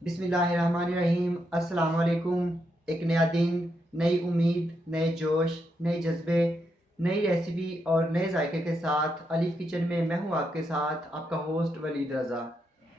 बिस्मिल्लाहिर्रहमानिर्रहीम। अस्सलाम वालेकुम। एक नया दिन, नई उम्मीद, नए जोश, नए जज्बे, नई रेसिपी और नए जायके के साथ अलीफ किचन में मैं हूँ आपके साथ आपका होस्ट वलीद रज़ा।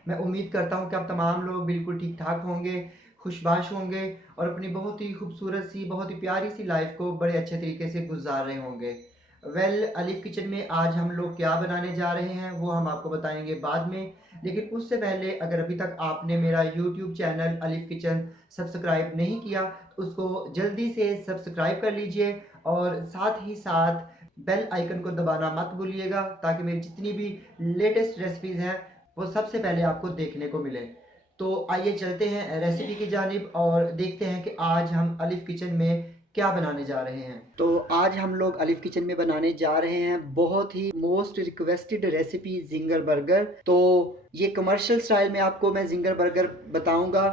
मैं उम्मीद करता हूँ कि आप तमाम लोग बिल्कुल ठीक ठाक होंगे, खुशबाश होंगे और अपनी बहुत ही खूबसूरत सी, बहुत ही प्यारी सी लाइफ को बड़े अच्छे तरीके से गुजार रहे होंगे। अलीफ किचन में आज हम लोग क्या बनाने जा रहे हैं वो हम आपको बताएंगे बाद में। लेकिन उससे पहले अगर अभी तक आपने मेरा YouTube channel Alif kitchen subscribe नहीं किया तो उसको जल्दी से सब्सक्राइब कर लीजिए और साथ ही साथ बेल आइकन को दबाना मत भूलिएगा ताकि मेरी जितनी भी लेटेस्ट रेसिपीज़ हैं वो सबसे पहले आपको देखने को मिले। तो आइए चलते हैं रेसिपी की जानिब और देखते हैं कि आज हम अलीफ किचन में क्या बनाने जा रहे हैं। तो आज हम लोग अलीफ किचन में बनाने जा रहे हैं बहुत ही most requested recipe zinger burger. तो ये कमर्शियल स्टाइल में आपको मैं जिंगर बर्गर बताऊंगा।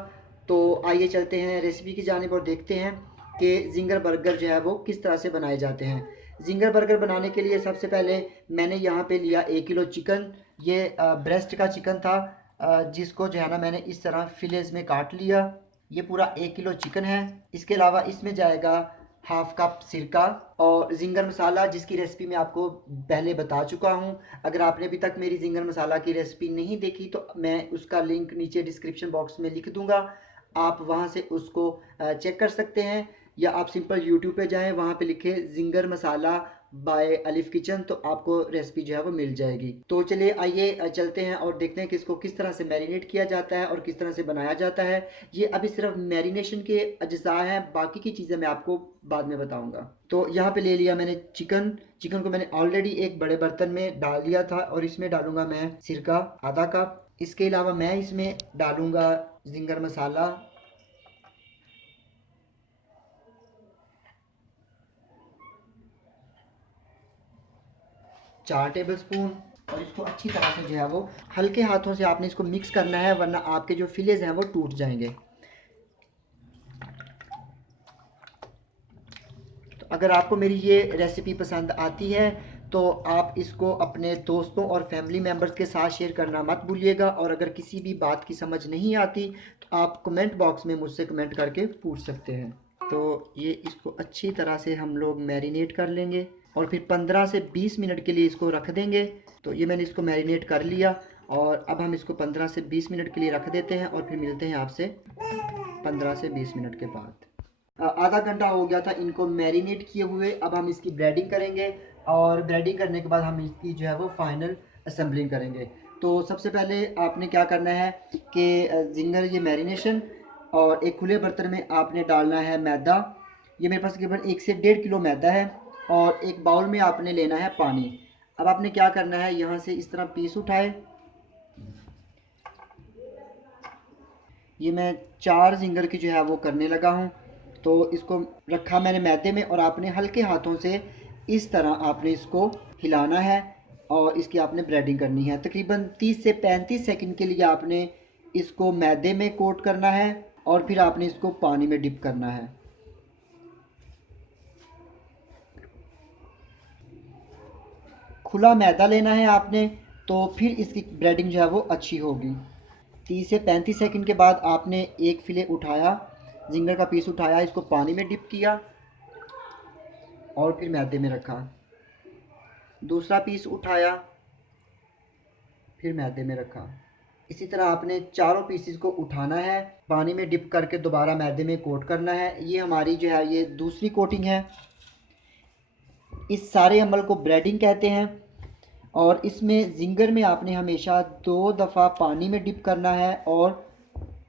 तो आइए चलते हैं रेसिपी की जानिब और देखते हैं कि जिंगर बर्गर जो है वो किस तरह से बनाए जाते हैं। जिंगर बर्गर बनाने के लिए सबसे पहले मैंने यहाँ पे लिया 1 किलो चिकन। ये ब्रेस्ट का चिकन था, जिसको जो है ना मैंने इस तरह फिलेज में काट लिया। ये पूरा 1 किलो चिकन है। इसके अलावा इसमें जाएगा हाफ कप सिरका और जिंगर मसाला, जिसकी रेसिपी मैं आपको पहले बता चुका हूँ। अगर आपने अभी तक मेरी जिंगर मसाला की रेसिपी नहीं देखी तो मैं उसका लिंक नीचे डिस्क्रिप्शन बॉक्स में लिख दूंगा, आप वहाँ से उसको चेक कर सकते हैं। या आप सिंपल यूट्यूब पे जाएं, वहाँ पे लिखे जिंगर मसाला बाय अलीफ किचन तो आपको रेसिपी जो है वो मिल जाएगी। तो चलिए आइए चलते हैं और देखते हैं कि इसको किस तरह से मैरिनेट किया जाता है और किस तरह से बनाया जाता है। ये अभी सिर्फ मैरिनेशन के अज्जा हैं, बाकी की चीज़ें मैं आपको बाद में बताऊंगा। तो यहाँ पे ले लिया मैंने चिकन। चिकन को मैंने ऑलरेडी एक बड़े बर्तन में डाल दिया था और इसमें डालूंगा मैं सिरका आधा कप। इसके अलावा मैं इसमें डालूंगा जिंगर मसाला 4 टेबल स्पून। और इसको अच्छी तरह से जो है वो हल्के हाथों से आपने इसको मिक्स करना है, वरना आपके जो फिलेज हैं वो टूट जाएंगे। तो अगर आपको मेरी ये रेसिपी पसंद आती है तो आप इसको अपने दोस्तों और फैमिली मेम्बर्स के साथ शेयर करना मत भूलिएगा। और अगर किसी भी बात की समझ नहीं आती तो आप कमेंट बॉक्स में मुझसे कमेंट करके पूछ सकते हैं। तो ये इसको अच्छी तरह से हम लोग मैरिनेट कर लेंगे और फिर 15 से 20 मिनट के लिए इसको रख देंगे। तो ये मैंने इसको मैरिनेट कर लिया और अब हम इसको 15 से 20 मिनट के लिए रख देते हैं और फिर मिलते हैं आपसे 15 से 20 मिनट के बाद। आधा घंटा हो गया था इनको मैरिनेट किए हुए। अब हम इसकी ब्रेडिंग करेंगे और ब्रेडिंग करने के बाद हम इसकी जो है वो फाइनल असेंबलिंग करेंगे। तो सबसे पहले आपने क्या करना है कि जिंगर ये मैरिनेशन और एक खुले बर्तन में आपने डालना है मैदा। ये मेरे पास तकरीबन 1 से 1.5 किलो मैदा है और एक बाउल में आपने लेना है पानी। अब आपने क्या करना है, यहाँ से इस तरह पीस उठाए। ये मैं 4 जिंगर की जो है वो करने लगा हूँ। तो इसको रखा मैंने मैदे में और आपने हल्के हाथों से इस तरह आपने इसको हिलाना है और इसकी आपने ब्रेडिंग करनी है। तकरीबन 30 से 35 सेकंड के लिए आपने इसको मैदे में कोट करना है और फिर आपने इसको पानी में डिप करना है। खुला मैदा लेना है आपने, तो फिर इसकी ब्रेडिंग जो है वो अच्छी होगी। 30 से 35 सेकंड के बाद आपने एक फिले उठाया, जिंगर का पीस उठाया, इसको पानी में डिप किया और फिर मैदे में रखा। दूसरा पीस उठाया, फिर मैदे में रखा। इसी तरह आपने चारों पीसीस को उठाना है, पानी में डिप करके दोबारा मैदे में कोट करना है। ये हमारी जो है ये दूसरी कोटिंग है। इस सारे अमल को ब्रेडिंग कहते हैं। और इसमें जिंगर में आपने हमेशा 2 दफ़ा पानी में डिप करना है और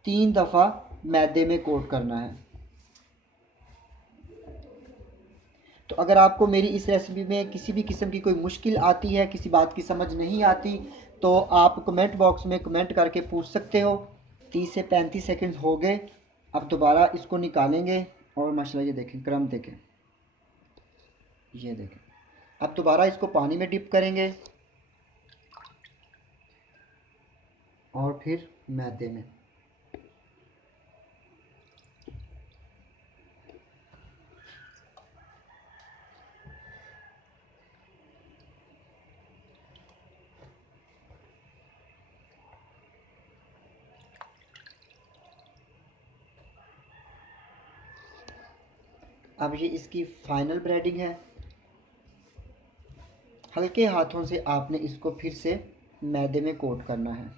3 दफ़ा मैदे में कोट करना है। तो अगर आपको मेरी इस रेसिपी में किसी भी किस्म की कोई मुश्किल आती है, किसी बात की समझ नहीं आती, तो आप कमेंट बॉक्स में कमेंट करके पूछ सकते हो। 30 से 35 सेकंड्स हो गए। अब दोबारा इसको निकालेंगे और माशाल्लाह ये देखें क्रम देखें, ये देखें। अब दोबारा इसको पानी में डिप करेंगे और फिर मैदे में। अब ये इसकी फाइनल ब्रेडिंग है। हल्के हाथों से आपने इसको फिर से मैदे में कोट करना है।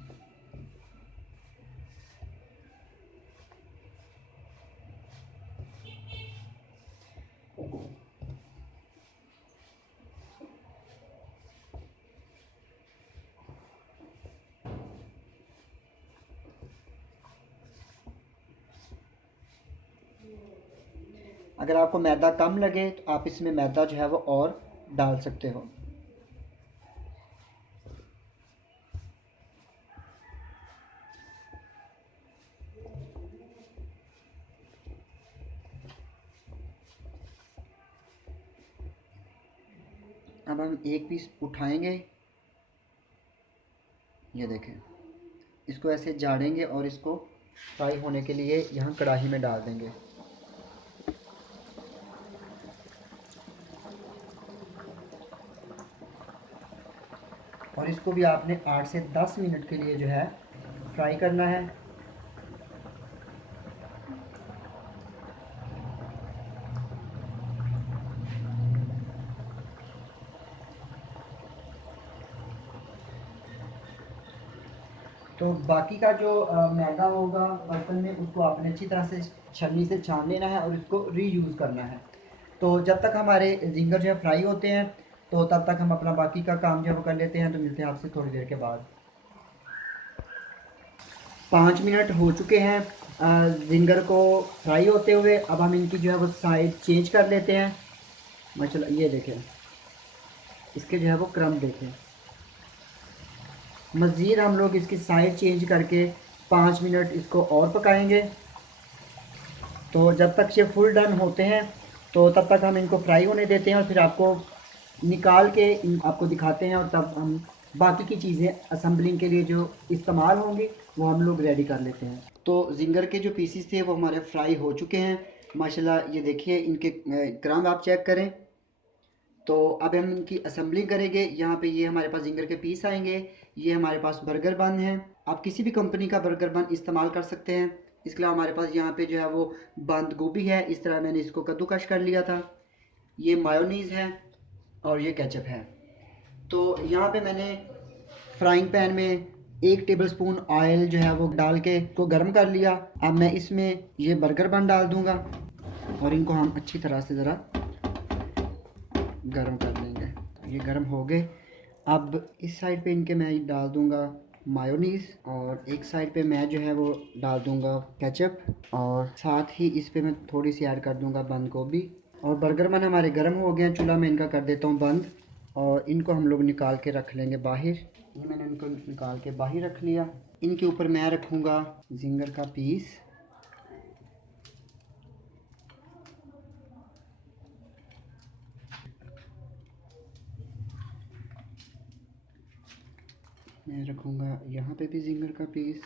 अगर आपको मैदा कम लगे तो आप इसमें मैदा जो है वो और डाल सकते हो। अब हम एक पीस उठाएंगे, ये देखें, इसको ऐसे झाड़ेंगे और इसको फ्राई होने के लिए यहाँ कढ़ाई में डाल देंगे। और इसको भी आपने 8 से 10 मिनट के लिए जो है फ्राई करना है। तो बाकी का जो मैदा होगा बर्तन में, उसको आपने अच्छी तरह से छन्नी से छान लेना है और इसको रीयूज़ करना है। तो जब तक हमारे जिंगर जो है फ्राई होते हैं, तो तब तक हम अपना बाकी का काम जो है वो कर लेते हैं। तो मिलते हैं आपसे थोड़ी देर के बाद। 5 मिनट हो चुके हैं जिंगर को फ्राई होते हुए। अब हम इनकी जो है वो साइड चेंज कर लेते हैं। माशाल्लाह, ये देखें, इसके जो है वो क्रम देखें। मज़ीद हम लोग इसकी साइड चेंज करके 5 मिनट इसको और पकाएंगे। तो जब तक ये फुल डन होते हैं तो तब तक हम इनको फ्राई होने देते हैं और फिर आपको निकाल के आपको दिखाते हैं। और तब हम बाकी की चीज़ें असम्बलिंग के लिए जो इस्तेमाल होंगी वो हम लोग रेडी कर लेते हैं। तो जिंगर के जो पीसीस थे वो हमारे फ्राई हो चुके हैं माशाल्लाह। ये देखिए, इनके क्रम आप चेक करें। तो अब हम इनकी असम्बलिंग करेंगे। यहाँ पे ये हमारे पास जिंगर के पीस आएंगे। ये हमारे पास बर्गर बन है। आप किसी भी कंपनी का बर्गर बन इस्तेमाल कर सकते हैं। इसके अलावा हमारे पास यहाँ पे जो है वो बंद गोभी है। इस तरह मैंने इसको कद्दूकश कर लिया था। ये मायोनीज़ है और ये केचप है। तो यहाँ पे मैंने फ्राइंग पैन में 1 टेबलस्पून ऑयल जो है वो डाल के को गर्म कर लिया। अब मैं इसमें ये बर्गर बन डाल दूँगा और इनको हम अच्छी तरह से ज़रा गर्म कर लेंगे। ये गर्म हो गए। अब इस साइड पे इनके मैं डाल दूँगा मायोनीज़ और एक साइड पे मैं जो है वो डाल दूँगा केचप और साथ ही इस पे मैं थोड़ी सी ऐड कर दूँगा बंद गोभी। और बर्गर बन हमारे गर्म हो गए हैं। चूल्हा मैं इनका कर देता हूँ बंद और इनको हम लोग निकाल के रख लेंगे बाहर। ये मैंने इनको निकाल के बाहर रख लिया। इनके ऊपर मैं रखूँगा जिंगर का पीस। मैं रखूँगा यहाँ पे भी जिंगर का पीस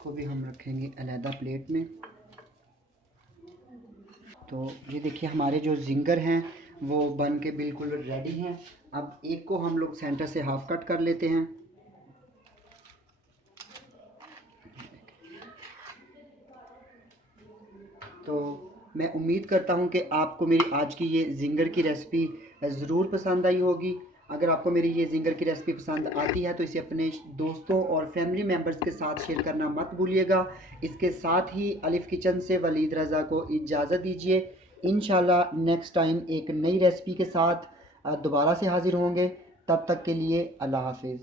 को भी हम रखेंगे अलहदा प्लेट में। तो ये देखिए, हमारे जो जिंगर हैं वो बन के बिल्कुल रेडी हैं। अब एक को हम लोग सेंटर से हाफ कट कर लेते हैं। तो मैं उम्मीद करता हूँ कि आपको मेरी आज की ये जिंगर की रेसिपी ज़रूर पसंद आई होगी। अगर आपको मेरी ये जिंगर की रेसिपी पसंद आती है तो इसे अपने दोस्तों और फैमिली मेम्बर्स के साथ शेयर करना मत भूलिएगा। इसके साथ ही अलिफ किचन से वलीद रज़ा को इजाज़त दीजिए। इंशाल्लाह नेक्स्ट टाइम एक नई रेसिपी के साथ दोबारा से हाज़िर होंगे। तब तक के लिए अल्लाह हाफिज़।